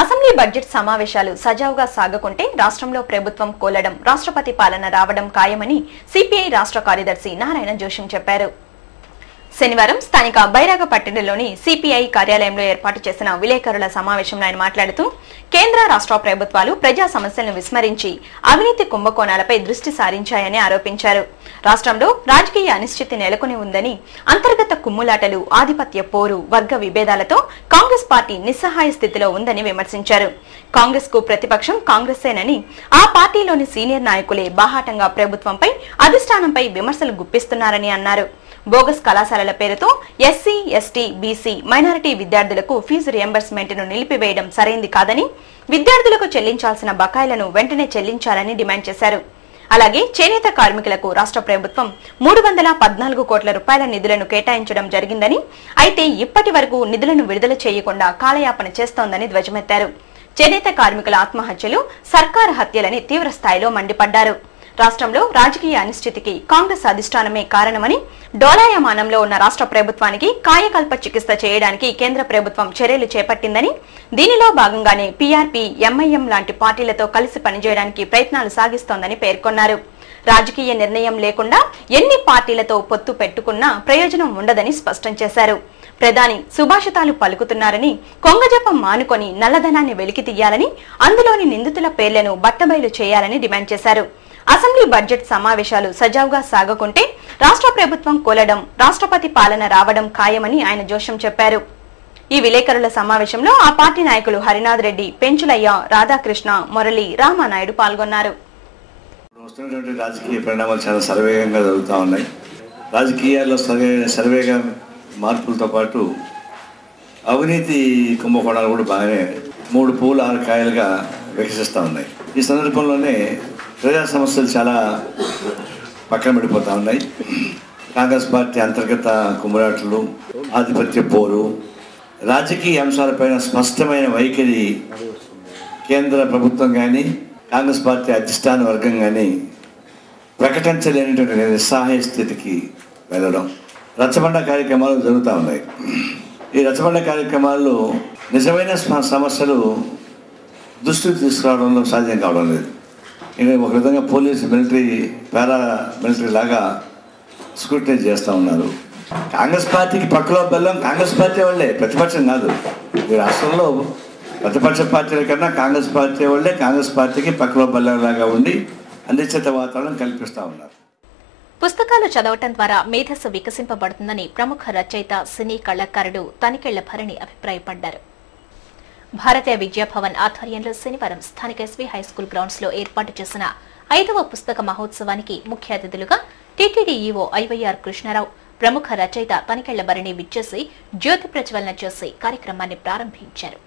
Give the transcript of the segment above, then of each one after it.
Assembly budget సమావేశాలు సజావుగా సాగకుంటే రాష్ట్రంలో ప్రభుత్వం కోలడం, రాష్ట్రపతి పాలన రావడం ఖాయమని సిపిఐ రాష్ట్ర కార్యదర్శి నారాయణ జోషం చెప్పారు. శనివారం స్థానిక బైరాగపట్టణంలోని సిపిఐ కార్యాలయంలో ఏర్పాటు చేసిన విలేకరుల సమావేశంలో ఆయన మాట్లాడుతూ కేంద్ర రాష్ట్ర ప్రభుత్వాలు ప్రజా సమస్యలను విస్మరించి అవినీతి కుంభకోణాలపై దృష్టి సారించాయని ఆరోపించారు. రాష్ట్రంలో రాజకీయ అనిశ్చితి నెలకొని ఉందని, అంతర్గత కుమ్ములాటలు, ఆధిపత్య పోరు, వర్గ విభేదాలతో కాంగ్రెస్ పార్టీ నిస్సహాయ స్థితిలో ఉందని విమర్శించారు. కాంగ్రెస్ కు ప్రతిపక్షం కాంగ్రెసేనని, ఆ పార్టీలోని సీనియర్ నాయకులే బాహాటంగా ప్రభుత్వంపై, అధిష్టానంపై విమర్శలు గుప్పిస్తున్నారని అన్నారు. బోగస్ కళాశాలల పేరుతో ఎస్సీ, ఎస్టీ, బీసీ, మైనారిటీ విద్యార్థులకు ఫీజు రియంబర్స్మెంట్ ను నిలిపివేయడం సరైంది కాదని, విద్యార్థులకు చెల్లించాల్సిన బకాయిలను వెంటనే చెల్లించాలని డిమాండ్ చేశారు. అలాగే చేనేత కార్మికులకు రాష్ట్ర ప్రభుత్వం 314 కోట్ల రూపాయల నిధులను కేటాయించడం జరిగిందని, అయితే ఇప్పటి వరకు నిధులను విడుదల చేయకుండా కాలయాపన చేస్తోందని ధ్వజమెత్తారు. చేనేత కార్మికుల ఆత్మహత్యలు సర్కారు హత్యలని తీవ్ర స్థాయిలో మండిపడ్డారు. రాష్ట్రంలో రాజకీయ అనిశ్చితికి కాంగ్రెస్ అధిష్టానమే కారణమని, డోలాయమానంలో ఉన్న రాష్ట్ర ప్రభుత్వానికి కాయకల్ప చికిత్స చేయడానికి కేంద్ర ప్రభుత్వం చర్యలు చేపట్టిందని, దీనిలో భాగంగానే పీఆర్పీ, ఎంఐఎం లాంటి పార్టీలతో కలిసి పనిచేయడానికి ప్రయత్నాలు సాగిస్తోందని పేర్కొన్నారు. రాజకీయ నిర్ణయం లేకుండా ఎన్ని పార్టీలతో పొత్తు పెట్టుకున్నా ప్రయోజనం ఉండదని స్పష్టం చేశారు. ప్రధాని సుభాషితాలు పలుకుతున్నారని, కొంగజపం మానుకొని నల్లధనాన్ని వెలికి తీయాలని, అందులోని నిందితుల పేర్లను బట్టబయలు చేయాలని డిమాండ్ చేశారు. అసెంబ్లీ బడ్జెట్ సమావేశాలు సజావుగా సాగకుంటే రాష్ట్ర ప్రభుత్వం కోలడం, రాష్ట్రపతి పాలన రావడం ఖాయమని ఆయన జోషం చెప్పారు. ఈ విలేకరుల సమావేశంలో ఆ పార్టీ నాయకులు హరినాథ్ రెడ్డి, పెంచులయ్య, రాధాకృష్ణ, మురళి, రామానాయుడు పాల్గొన్నారు. వస్తున్నటువంటి రాజకీయ పరిణామాలు చాలా సర్వేగంగా జరుగుతూ ఉన్నాయి. రాజకీయాల్లో సర్వేగా మార్పులతో పాటు అవినీతి కుంభకోణాలు కూడా బాగానే 3 పూలు 6 కాయలుగా వికసిస్తూ ఉన్నాయి. ఈ సందర్భంలోనే ప్రజా సమస్యలు చాలా పక్కన పడిపోతూ ఉన్నాయి. కాంగ్రెస్ పార్టీ అంతర్గత కుమ్మరాటలు, ఆధిపత్య పోరు, రాజకీయ అంశాలపైన స్పష్టమైన వైఖరి కేంద్ర ప్రభుత్వం కానీ, కాంగ్రెస్ పార్టీ అధిష్టాన వర్గం కానీ ప్రకటించలేనటువంటి నిస్సహాయ స్థితికి వెళ్ళడం, రచ్చబండ కార్యక్రమాలు జరుగుతూ ఉన్నాయి. ఈ రచ్చబండ కార్యక్రమాల్లో నిజమైన సమస్యలు దృష్టికి తీసుకురావడంలో సాధ్యం కావడం లేదు. ఇంకా ఒక విధంగా పోలీసు, మిలిటరీ, పారా మిలిటరీ లాగా స్క్రూటినైజ్ చేస్తూ ఉన్నారు. కాంగ్రెస్ పార్టీకి పక్కలో బెల్లం కాంగ్రెస్ పార్టీ వాళ్ళే, ప్రతిపక్షం కాదు. ఈ రాష్ట్రంలో ప్రతిపక్ష పార్టీల కన్నా కాంగ్రెస్ పార్టీ వాళ్ళే కాంగ్రెస్ పార్టీకి పక్కలో బెల్లం లాగా ఉండి అనిశ్చిత వాతావరణం కల్పిస్తూ ఉన్నారు. పుస్తకాలు చదవటం ద్వారా మేధస్సు వికసింపబడుతుందని ప్రముఖ రచయిత, సినీ కళాకారుడు తనికెళ్ల భరణి అభిప్రాయపడ్డారు. భారతీయ విద్యాభవన్ ఆధ్వర్యంలో శనివారం స్థానిక ఎస్వీ హైస్కూల్ గ్రౌండ్స్ లో ఏర్పాటు చేసిన 5వ పుస్తక మహోత్సవానికి ముఖ్య అతిథులుగా టీటీడీ ఈవో ఐవైఆర్ కృష్ణారావు, ప్రముఖ రచయిత తనికెళ్ల భరణి విచ్చేసి జ్యోతి ప్రజ్వలన చేసి కార్యక్రమాన్ని ప్రారంభించారు.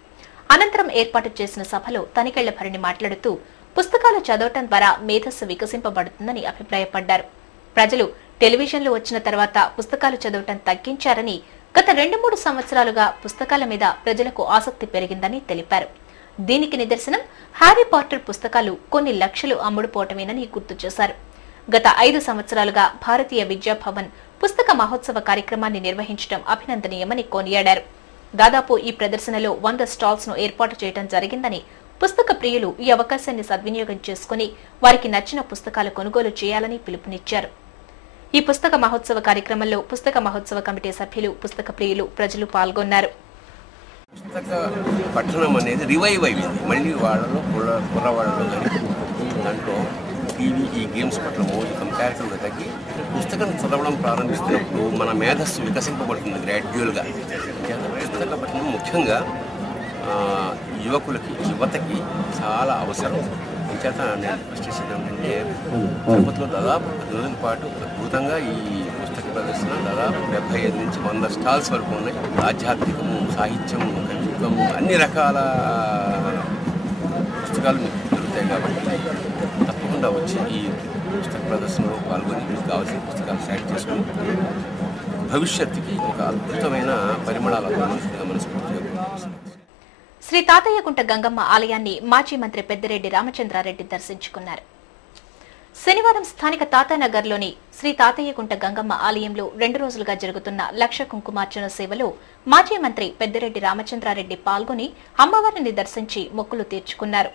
అనంతరం ఏర్పాటు చేసిన సభలో తనికెళ్ల భరణి మాట్లాడుతూ పుస్తకాలు చదవటం ద్వారా మేధస్సు వికసింపబడుతుందని అభిప్రాయపడ్డారు. ప్రజలు టెలివిజన్లు వచ్చిన తర్వాత పుస్తకాలు చదవటం తగ్గించారని, గత 2-3 సంవత్సరాలుగా పుస్తకాల మీద ప్రజలకు ఆసక్తి పెరిగిందని తెలిపారు. దీనికి నిదర్శనం హ్యారీ పాటర్ పుస్తకాలు కొన్ని లక్షలు అమ్ముడుపోవటమేనని గుర్తు చేశారు. గత 5 సంవత్సరాలుగా భారతీయ విద్యాభవన్ పుస్తక మహోత్సవ కార్యక్రమాన్ని నిర్వహించడం అభినందనీయమని కొనియాడారు. దాదాపు ఈ ప్రదర్శనలో 100 స్టాల్స్ ను ఏర్పాటు చేయడం జరిగిందని, పుస్తక ప్రియులు ఈ అవకాశాన్ని సద్వినియోగం చేసుకుని వారికి నచ్చిన పుస్తకాలు కొనుగోలు చేయాలని పిలుపునిచ్చారు. ఈ పుస్తక మహోత్సవ కార్యక్రమంలో పుస్తక మహోత్సవ కమిటీ సభ్యులు, పుస్తక ప్రియులు, ప్రజలు పాల్గొన్నారు. పుస్తక పఠనం అనేది రివైవ్ అయింది మళ్ళీ వాళ్ళలో, కుర్రవాళ్ళలో కానీ దాంట్లో టీవీ, ఈ గేమ్స్ పట్ల మోజు కంపారిటివ్గా తగ్గి పుస్తకం చదవడం ప్రారంభిస్తున్నప్పుడు మన మేధస్సు వికసింపబడుతుంది గ్రాడ్యువల్గా. పుస్తక పఠనం ముఖ్యంగా యువతకి చాలా అవసరం. చేత నేను రిక్వెస్ట్ చేసేది ఏంటంటే, తిరుపతిలో దాదాపు 10 రోజుల పాటు అద్భుతంగా ఈ పుస్తక ప్రదర్శన దాదాపు 75 నుంచి 100 స్టాల్స్ వరకు ఉన్నాయి. ఆధ్యాత్మికము, సాహిత్యము, కవిత్వము, అన్ని రకాల పుస్తకాలు మీకు దొరుకుతాయి. కాబట్టి తప్పకుండా వచ్చి ఈ పుస్తక ప్రదర్శనలో పాల్గొని మీకు కావాల్సిన పుస్తకాలు సెలెక్ట్ చేసుకుని భవిష్యత్తుకి ఒక అద్భుతమైన పరిమళాలు మనస్ఫూర్తిగా. శ్రీ తాతయ్యగుంట గంగమ్మ ఆలయాన్ని మాజీ మంత్రి పెద్దిరెడ్డి రామచంద్రారెడ్డి దర్శించుకున్నారు. శనివారం స్థానిక తాతానగర్లోని శ్రీ తాతయ్యగుంట గంగమ్మ ఆలయంలో 2 రోజులుగా జరుగుతున్న లక్ష కుంకుమార్చన సేవలో మాజీ మంత్రి పెద్దిరెడ్డి రామచంద్రారెడ్డి పాల్గొని అమ్మవారిని దర్శించి మొక్కులు తీర్చుకున్నారు.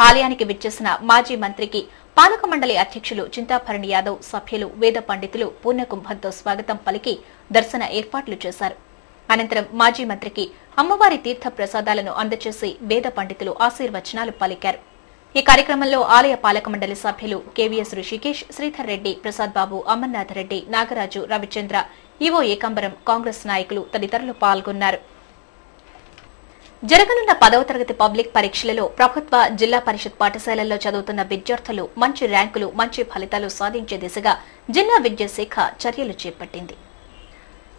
ఆలయానికి విచ్చేసిన మాజీ మంత్రికి పాలక మండలి అధ్యక్షులు చింతాభరణి యాదవ్, సభ్యులు, వేద పండితులు పూర్ణకుంభంతో స్వాగతం పలికి దర్శన ఏర్పాట్లు చేశారు. అనంతరం మాజీ మంత్రికి అమ్మవారి తీర్థ ప్రసాదాలను అందజేసి వేద పండితులు ఆశీర్వచనాలు పలికారు. ఈ కార్యక్రమంలో ఆలయ పాలక మండలి సభ్యులు కేవీఎస్ ఋషికేష్, శ్రీధర్ రెడ్డి, ప్రసాద్ బాబు, అమర్నాథ్ రెడ్డి, నాగరాజు, రవిచంద్ర, ఈవో ఏకాంబరం, కాంగ్రెస్ నాయకులు తదితరులు పాల్గొన్నారు. జరగనున్న 10వ తరగతి పబ్లిక్ పరీక్షలలో ప్రభుత్వ, జిల్లా పరిషత్ పాఠశాలల్లో చదువుతున్న విద్యార్థులు మంచి ర్యాంకులు, మంచి ఫలితాలు సాధించే దిశగా జిల్లా విద్యాశాఖ చర్యలు చేపట్టింది.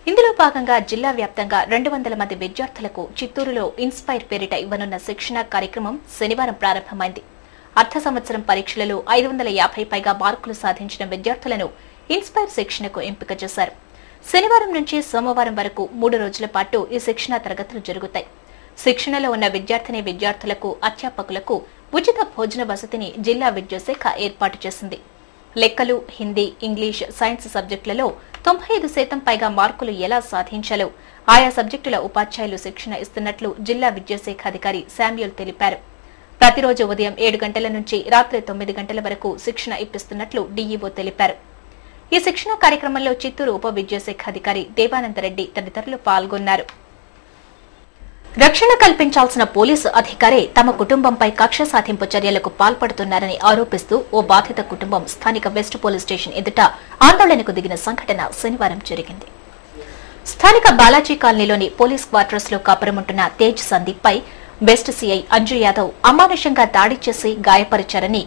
ఇందులో భాగంగా జిల్లా వ్యాప్తంగా 200 మంది విద్యార్థులకు చిత్తూరులో ఇన్స్పైర్ పేరిట ఇవ్వనున్న శిక్షణ కార్యక్రమం శనివారం ప్రారంభమైంది. అర్ధ సంవత్సరం పరీక్షలలో 550 పైగా మార్కులు సాధించిన విద్యార్థులను ఇన్స్పైర్ శిక్షణకు ఎంపిక చేశారు. శనివారం నుంచి సోమవారం వరకు 3 రోజుల పాటు ఈ శిక్షణ తరగతులు జరుగుతాయి. శిక్షణలో ఉన్న విద్యార్థులకు, అధ్యాపకులకు ఉచిత భోజన వసతిని జిల్లా విద్యాశాఖ ఏర్పాటు చేసింది. లెక్కలు, హిందీ, ఇంగ్లీష్, సైన్స్ సబ్జెక్టులలో 95% పైగా మార్కులు ఎలా సాధించాలో ఆయా సబ్జెక్టుల ఉపాధ్యాయులు శిక్షణ ఇస్తున్నట్లు జిల్లా విద్యాశాఖ అధికారి శామ్యూల్ తెలిపారు. ప్రతిరోజు ఉదయం 7 గంటల నుంచి రాత్రి 9 గంటల వరకు శిక్షణ ఇప్పిస్తున్నట్లు డీఈఓ తెలిపారు. ఈ శిక్షణ కార్యక్రమంలో చిత్తూరు ఉప విద్యాశాఖ అధికారి దేవానందరెడ్డి తదితరులు పాల్గొన్నారు. రక్షణ కల్పించాల్సిన పోలీసు అధికారే తమ కుటుంబంపై కక్ష సాధింపు చర్యలకు పాల్పడుతున్నారని ఆరోపిస్తూ ఓ బాధిత కుటుంబం స్థానిక వెస్ట్ పోలీస్ స్టేషన్ ఎదుట ఆందోళనకు దిగిన సంఘటన శనివారం జరిగింది. స్థానిక బాలాజీ కాలనీలోని పోలీస్ క్వార్టర్స్ లో కాపురముంటున్న తేజ్ సందీప్ పై వెస్ట్ సీఐ అంజు యాదవ్ అమానుషంగా దాడి చేసి గాయపరిచారని,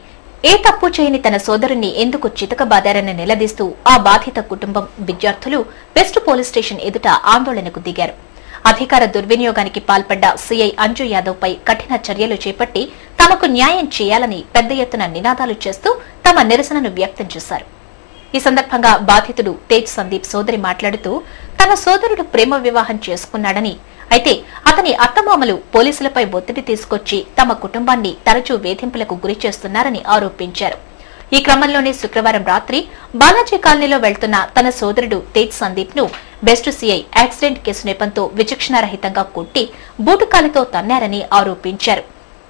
ఏ తప్పు చేయని తన సోదరుణ్ణి ఎందుకు చితకబాదారని నిలదీస్తూ ఆ బాధిత కుటుంబం, విద్యార్థులు వెస్ట్ పోలీస్ స్టేషన్ ఎదుట ఆందోళనకు దిగారు. అధికార దుర్వినియోగానికి పాల్పడ్డ సీఐ అంజు యాదవ్ పై కఠిన చర్యలు చేపట్టి తమకు న్యాయం చేయాలని పెద్ద ఎత్తున నినాదాలు చేస్తూ తమ నిరసనను వ్యక్తం చేశారు. ఈ సందర్భంగా బాధితుడు తేజ్ సందీప్ సోదరి మాట్లాడుతూ తన సోదరుడు ప్రేమ వివాహం చేసుకున్నాడని, అయితే అతని అత్తమామలు పోలీసులపై ఒత్తిడి తీసుకొచ్చి తమ కుటుంబాన్ని తరచూ వేధింపులకు గురి చేస్తున్నారని ఆరోపించారు. ఈ క్రమంలోనే శుక్రవారం రాత్రి బాలాజీ కాలనీలో వెళ్తున్న తన సోదరుడు తేజ్ సందీప్ ను బెస్ట్ సీఐ యాక్సిడెంట్ కేసు నెపంతో విచక్షణారహితంగా కొట్టి బూటుకాలితో తన్నారని ఆరోపించారు.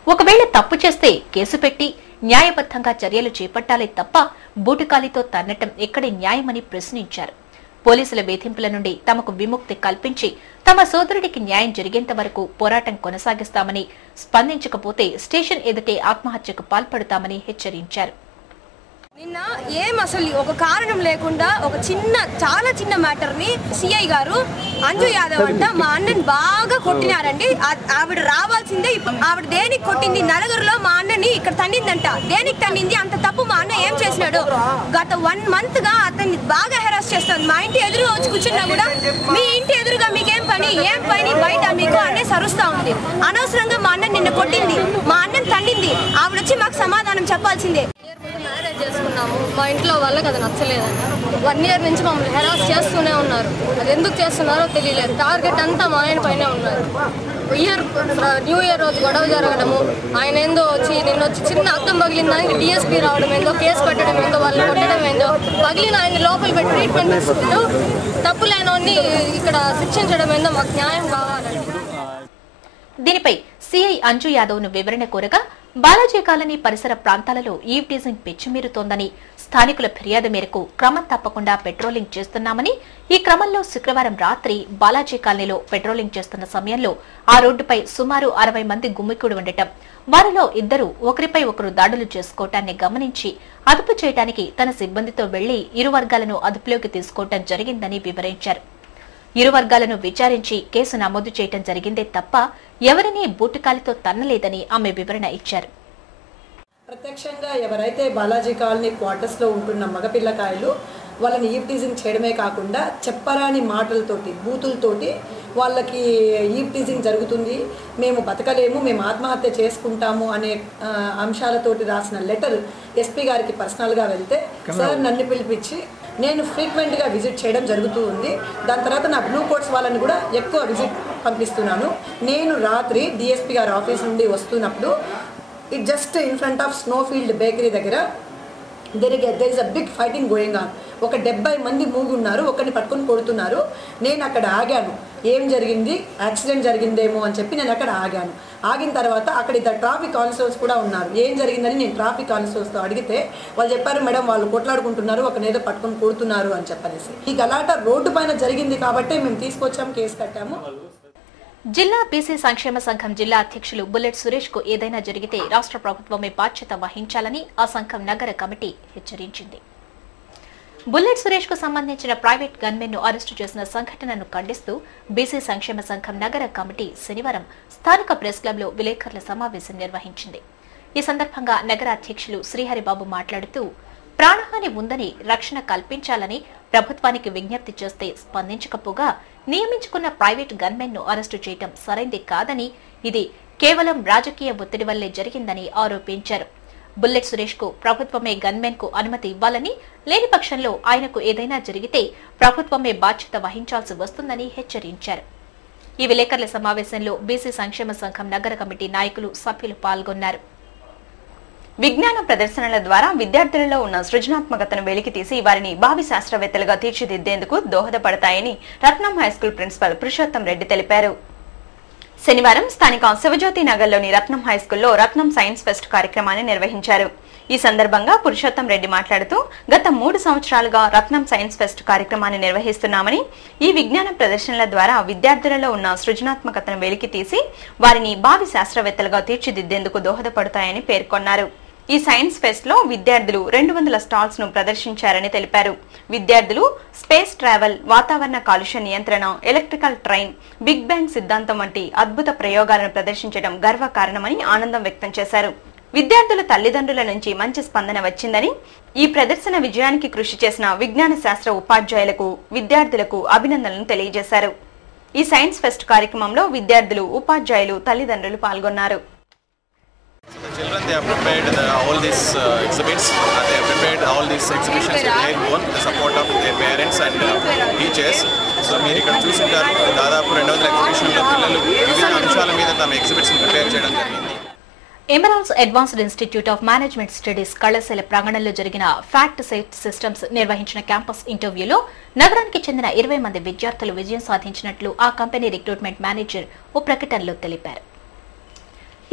ఒకవేళ తప్పు చేస్తే కేసు పెట్టి న్యాయబద్దంగా చర్యలు చేపట్టాలే తప్ప బూటుకాలితో తన్నటం ఎక్కడి న్యాయమని ప్రశ్నించారు. పోలీసుల వేధింపుల నుండి తమకు విముక్తి కల్పించి తమ సోదరుడికి న్యాయం జరిగేంత వరకు పోరాటం కొనసాగిస్తామని, స్పందించకపోతే స్టేషన్ ఎదుటే ఆత్మహత్యకు పాల్పడతామని హెచ్చరించారు. నిన్న అసలు ఒక కారణం లేకుండా ఒక చాలా చిన్న మ్యాటర్ ని సిఐ గారు అంజు యాదవ్ అంట మా అన్నని బాగా కొట్టినారండి. ఆవిడ రావాల్సిందే. ఆవిడ దేనికి కొట్టింది? నలుగురులో మా అన్నని ఇక్కడ తన్నిందంట. దేనికి తన్నింది? అంత తప్పు మా అన్న ఏం చేసినాడు? గత 1 month గా అతన్ని బాగా హెరాస్ చేస్తుంది. మా ఇంటి ఎదురుగా వచ్చి కూర్చున్నా కూడా మీ ఇంటి ఎదురుగా మీకేం పని, ఏం పని బయట మీకు అనే సరుస్తా ఉంది. అనవసరంగా మా అన్న నిన్న కొట్టింది, మా అన్నని తన్నింది. ఆవిడ వచ్చి మాకు సమాధానం చెప్పాల్సిందే. మ్యారేజ్ చేసుకున్నాము, మా ఇంట్లో వాళ్ళకి అది నచ్చలేదండి. 1 year నుంచి మమ్మల్ని హెరాస్ చేస్తూనే ఉన్నారు. అది ఎందుకు చేస్తున్నారో తెలియలేదు. టార్గెట్ అంతా మా ఆయన పైనే ఉన్నారు. న్యూ ఇయర్ రోజు గొడవ జరగడము, ఆయన ఏందో నిన్న చిన్న అద్దం పగిలిందానికి డిఎస్పీ రావడం ఏందో, కేసు పెట్టడం ఏందో, వాళ్ళని కొట్టడం ఏందో, పగిలిన ఆయన లోపల పెట్టి ట్రీట్మెంట్ ఇస్తూ తప్పు లేనోని ఇక్కడ శిక్షించడం ఏందో మాకు న్యాయం కావాలండి. దీనిపై సీఐ అంజు యాదవ్ ను వివరణ కోరగా బాలాజీ కాలనీ పరిసర ప్రాంతాలలో ఈవ్ టీజింగ్ పెచ్చుమీరుతోందని, స్థానికుల ఫిర్యాదు మేరకు క్రమం తప్పకుండా పెట్రోలింగ్ చేస్తున్నామని, ఈ క్రమంలో శుక్రవారం రాత్రి బాలాజీ కాలనీలో పెట్రోలింగ్ చేస్తున్న సమయంలో ఆ రోడ్డుపై సుమారు 60 మంది గుమ్మికూడి ఉండటం, వారిలో 2 ఒకరిపై ఒకరు దాడులు చేసుకోవటాన్ని గమనించి అదుపు చేయడానికి తన సిబ్బందితో వెళ్లి ఇరు వర్గాలను అదుపులోకి తీసుకోవటం జరిగిందని వివరించారు. ఇరు వర్గాలను విచారించి కేసు నమోదు చేయటం జరిగిందే తప్ప ఎవరినీ బూటుకాలితో తన్నలేదని ఆమె వివరణ ఇచ్చారు. ప్రత్యక్షంగా ఎవరైతే బాలాజీ కాలనీ క్వార్టర్స్ లో ఉంటున్న మగపిల్లకాయలు వాళ్ళని ఈవ్ టీజింగ్ చేయడమే కాకుండా చెప్పరాని మాటలతోటి, బూతులతోటి వాళ్ళకి ఈవ్ టీజింగ్ జరుగుతుంది, మేము బతకలేము, మేము ఆత్మహత్య చేసుకుంటాము అనే అంశాలతోటి రాసిన లెటర్ ఎస్పీ గారికి పర్సనల్గా వెళ్తే సార్ నన్ను పిలిపించి నేను ఫ్రీక్వెంట్గా విజిట్ చేయడం జరుగుతూ ఉంది. దాని తర్వాత నా బ్లూ కోట్స్ వాళ్ళని కూడా ఎక్కువ విజిట్ పంపిస్తున్నాను. నేను రాత్రి డిఎస్పీ గారి ఆఫీస్ నుండి వస్తున్నప్పుడు just in front of Snowfield bakery దగ్గర there is a big fighting going on. ఒక 70 మంది మూగున్నారు, ఒకరిని పట్టుకొని కొడుతున్నారు. నేను అక్కడ ఆగాను, ఏం జరిగింది, యాక్సిడెంట్ జరిగిందేమో అని చెప్పి నేను అక్కడ ఆగాను. ఆగిన తర్వాత అక్కడ ఇద్దరు ట్రాఫిక్ కానిస్టేబుల్స్ కూడా ఉన్నారు. ఏం జరిగిందని నేను ట్రాఫిక్ కానిస్టేబుల్స్తో అడిగితే వాళ్ళు చెప్పారు, మేడం వాళ్ళు కొట్లాడుకుంటున్నారు, ఒకరిని ఏదో పట్టుకొని కొడుతున్నారు అని చెప్పనేసి. ఈ గలాట రోడ్డు పైన జరిగింది కాబట్టి మేము తీసుకొచ్చాం, కేసు కట్టాము. జిల్లా బీసీ సంక్షేమ సంఘం జిల్లా అధ్యక్షులు బుల్లెట్ సురేష్ కు ఏదైనా జరిగితే రాష్ట్ర ప్రభుత్వమే బాధ్యత వహించాలని ఆ సంఘం నగర కమిటీ హెచ్చరించింది. బుల్లెట్ సురేష్ కు సంబంధించిన ప్రైవేట్ గన్మెన్ ను అరెస్టు చేసిన సంఘటనను ఖండిస్తూ బీసీ సంక్షేమ సంఘం నగర కమిటీ శనివారం స్థానిక ప్రెస్ క్లబ్ లో విలేకరుల సమావేశం నిర్వహించింది. ఈ సందర్భంగా నగర అధ్యక్షులు శ్రీహరిబాబు మాట్లాడుతూ ప్రాణహాని ఉందని రక్షణ కల్పించాలని ప్రభుత్వానికి విజ్ఞప్తి చేస్తే స్పందించకపోగా నియమించుకున్న ప్రైవేట్ గన్మెన్ ను అరెస్టు చేయడం సరైంది కాదని, ఇది కేవలం రాజకీయ ఒత్తిడి వల్లే జరిగిందని ఆరోపించారు. బుల్లెట్ సురేష్ కు ప్రభుత్వమే గన్మెన్ కు అనుమతి ఇవ్వాలని, లేని పక్షంలో ఆయనకు ఏదైనా జరిగితే ప్రభుత్వమే బాధ్యత వహించాల్సి వస్తుందని హెచ్చరించారు. ఈ విలేకరుల సమావేశంలో బీసీ సంక్షేమ సంఘం నగర కమిటీ నాయకులు, సభ్యులు పాల్గొన్నారు. విజ్ఞాన ప్రదర్శనల ద్వారా విద్యార్థులలో ఉన్న సృజనాత్మకతను వెలికితీసి వారిని భావి శాస్త్రవేత్తలుగా తీర్చిదిద్దేందుకు దోహదపడతాయని రత్నం హైస్కూల్ ప్రిన్సిపల్ పురుషోత్తం రెడ్డి తెలిపారు. శనివారం స్థానిక శివజ్యోతి నగర్లోని రత్నం హైస్కూల్లో రత్నం సైన్స్ ఫెస్ట్ కార్యక్రమాన్ని నిర్వహించారు. ఈ సందర్భంగా పురుషోత్తం రెడ్డి మాట్లాడుతూ గత 3 సంవత్సరాలుగా రత్నం సైన్స్ ఫెస్ట్ కార్యక్రమాన్ని నిర్వహిస్తున్నామని, ఈ విజ్ఞాన ప్రదర్శనల ద్వారా విద్యార్థులలో ఉన్న సృజనాత్మకతను వెలికితీసి వారిని భావి శాస్త్రవేత్తలుగా తీర్చిదిద్దేందుకు దోహదపడతాయని పేర్కొన్నారు. ఈ సైన్స్ ఫెస్ట్ లో విద్యార్థులు 200 స్టాల్స్ ను ప్రదర్శించారని తెలిపారు. విద్యార్థులు స్పేస్ ట్రావెల్, వాతావరణ కాలుష్య నియంత్రణ, ఎలక్ట్రికల్ ట్రైన్, బిగ్ బ్యాంగ్ సిద్ధాంతం వంటి అద్భుత ప్రయోగాలను ప్రదర్శించడం గర్వకారణమని ఆనందం వ్యక్తం చేశారు. విద్యార్థుల తల్లిదండ్రుల నుంచి మంచి స్పందన వచ్చిందని, ఈ ప్రదర్శన విజయానికి కృషి చేసిన విజ్ఞాన శాస్త్ర ఉపాధ్యాయులకు, విద్యార్థులకు అభినందనలు తెలియజేశారు. ఈ సైన్స్ ఫెస్ట్ కార్యక్రమంలో విద్యార్థులు, ఉపాధ్యాయులు, తల్లిదండ్రులు పాల్గొన్నారు. The children, they have prepared all these exhibits. They have prepared all these exhibitions with their own, the support of their parents and teachers. So మీరు ఇక్కడ చూసింటారు, దాదాపు 200 ఎగ్జిబిషన్లో పిల్లలు వివిధ అంశాల మీద తమ ఎగ్జిబిట్స్ ప్రిపేర్ చేయడం జరిగింది. Emeralds advanced institute of management studies కళాశాల ప్రాంగణంలో జరిగిన ఫ్యాక్ట్ సెట్ సిస్టమ్స్ నిర్వహించిన క్యాంపస్ ఇంటర్వ్యూలో నగరానికి చెందిన 20 మంది విద్యార్థులు విజయం సాధించినట్లు ఆ కంపెనీ రిక్రూట్మెంట్ మేనేజర్ ఓ ప్రకటనలో తెలిపారు.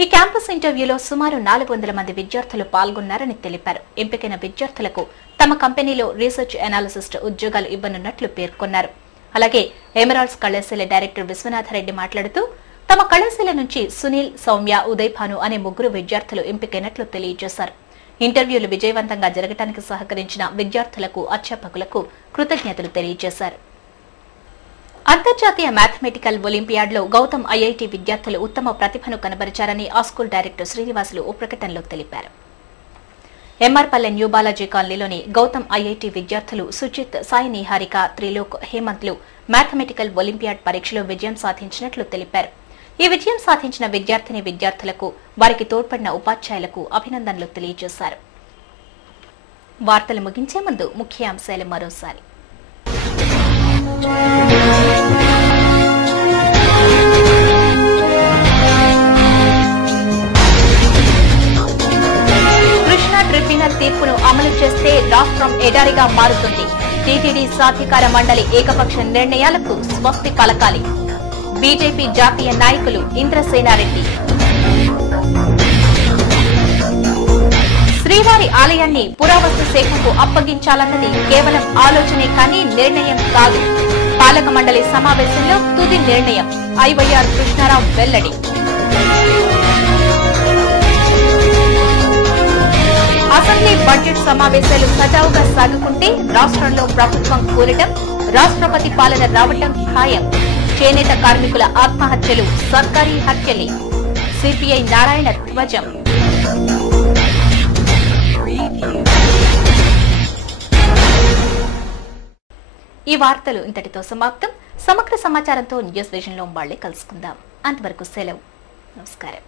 ఈ క్యాంపస్ ఇంటర్వ్యూలో సుమారు 400 మంది విద్యార్థులు పాల్గొన్నారని తెలిపారు. ఎంపికైన విద్యార్థులకు తమ కంపెనీలో రీసెర్చ్ అనాలిసిస్ట్ ఉద్యోగాలు ఇవ్వనున్నట్లు పేర్కొన్నారు. అలాగే ఎమరాల్డ్స్ కళాశాల డైరెక్టర్ విశ్వనాథరెడ్డి మాట్లాడుతూ తమ కళాశాల నుంచి సునీల్, సౌమ్య, ఉదయ్ భాను అనే 3 విద్యార్థులు ఎంపికైనట్లు తెలియజేశారు. ఇంటర్వ్యూలు విజయవంతంగా జరగడానికి సహకరించిన విద్యార్థులకు, అధ్యాపకులకు కృతజ్ఞతలు తెలియజేశారు. అంతర్జాతీయ మ్యాథమెటికల్ ఒలింపియాడ్లో గౌతమ్ ఐఐటి విద్యార్థులు ఉత్తమ ప్రతిభను కనబరిచారని ఆ స్కూల్ డైరెక్టర్ శ్రీనివాసులు ఓ ప్రకటనలో తెలిపారు. ఎంఆర్పల్లె న్యూ బాలాజీ కాలనీలోని గౌతమ్ ఐఐటి విద్యార్థులు సుజిత్, సాయి నిహారిక, త్రిలోక్, హేమంత్లు మ్యాథమెటికల్ ఒలింపియాడ్ పరీక్షలో విజయం సాధించినట్లు తెలిపారు. ఈ విజయం సాధించిన విద్యార్థిని విద్యార్థులకు, వారికి తోడ్పడిన ఉపాధ్యాయులకు అభినందనలు తెలియజేశారు. వార్తలు ముగించే ముందు ముఖ్యాంశాలు మరోసారి. కృష్ణా ట్రిబ్యునల్ తీర్పును అమలు చేస్తే రాష్ట్రం ఎడారిగా మారుతుంది. టీటీడీ సాధికార మండలి ఏకపక్ష నిర్ణయాలకు స్వస్తి పలకాలి. బీజేపీ జాతీయ నాయకులు ఇంద్రసేనారెడ్డి. శ్రీవారి ఆలయాన్ని పురావస్తు శాఖకు అప్పగించాలన్నది కేవలం ఆలోచనే కానీ నిర్ణయం కాదు. పాలక మండలి సమావేశంలో తుది నిర్ణయం. ఐవైఆర్ కృష్ణారావు వెల్లడి. అసెంబ్లీ బడ్జెట్ సమావేశాలు సజావుగా సాగుకుంటే రాష్ట్రంలో ప్రభుత్వం కూలటం, రాష్ట్రపతి పాలన రావటం ఖాయం. చేనేత కార్మికుల ఆత్మహత్యలు సర్కారీ హత్యలే. సిపిఐ నారాయణ ధ్వజం. ఈ వార్తలు ఇంతటితో సమాప్తం. సమగ్ర సమాచారంతో న్యూస్ విజన్ లో మళ్ళీ కలుసుకుందాం. అంతవరకు సెలవు. నమస్కారం.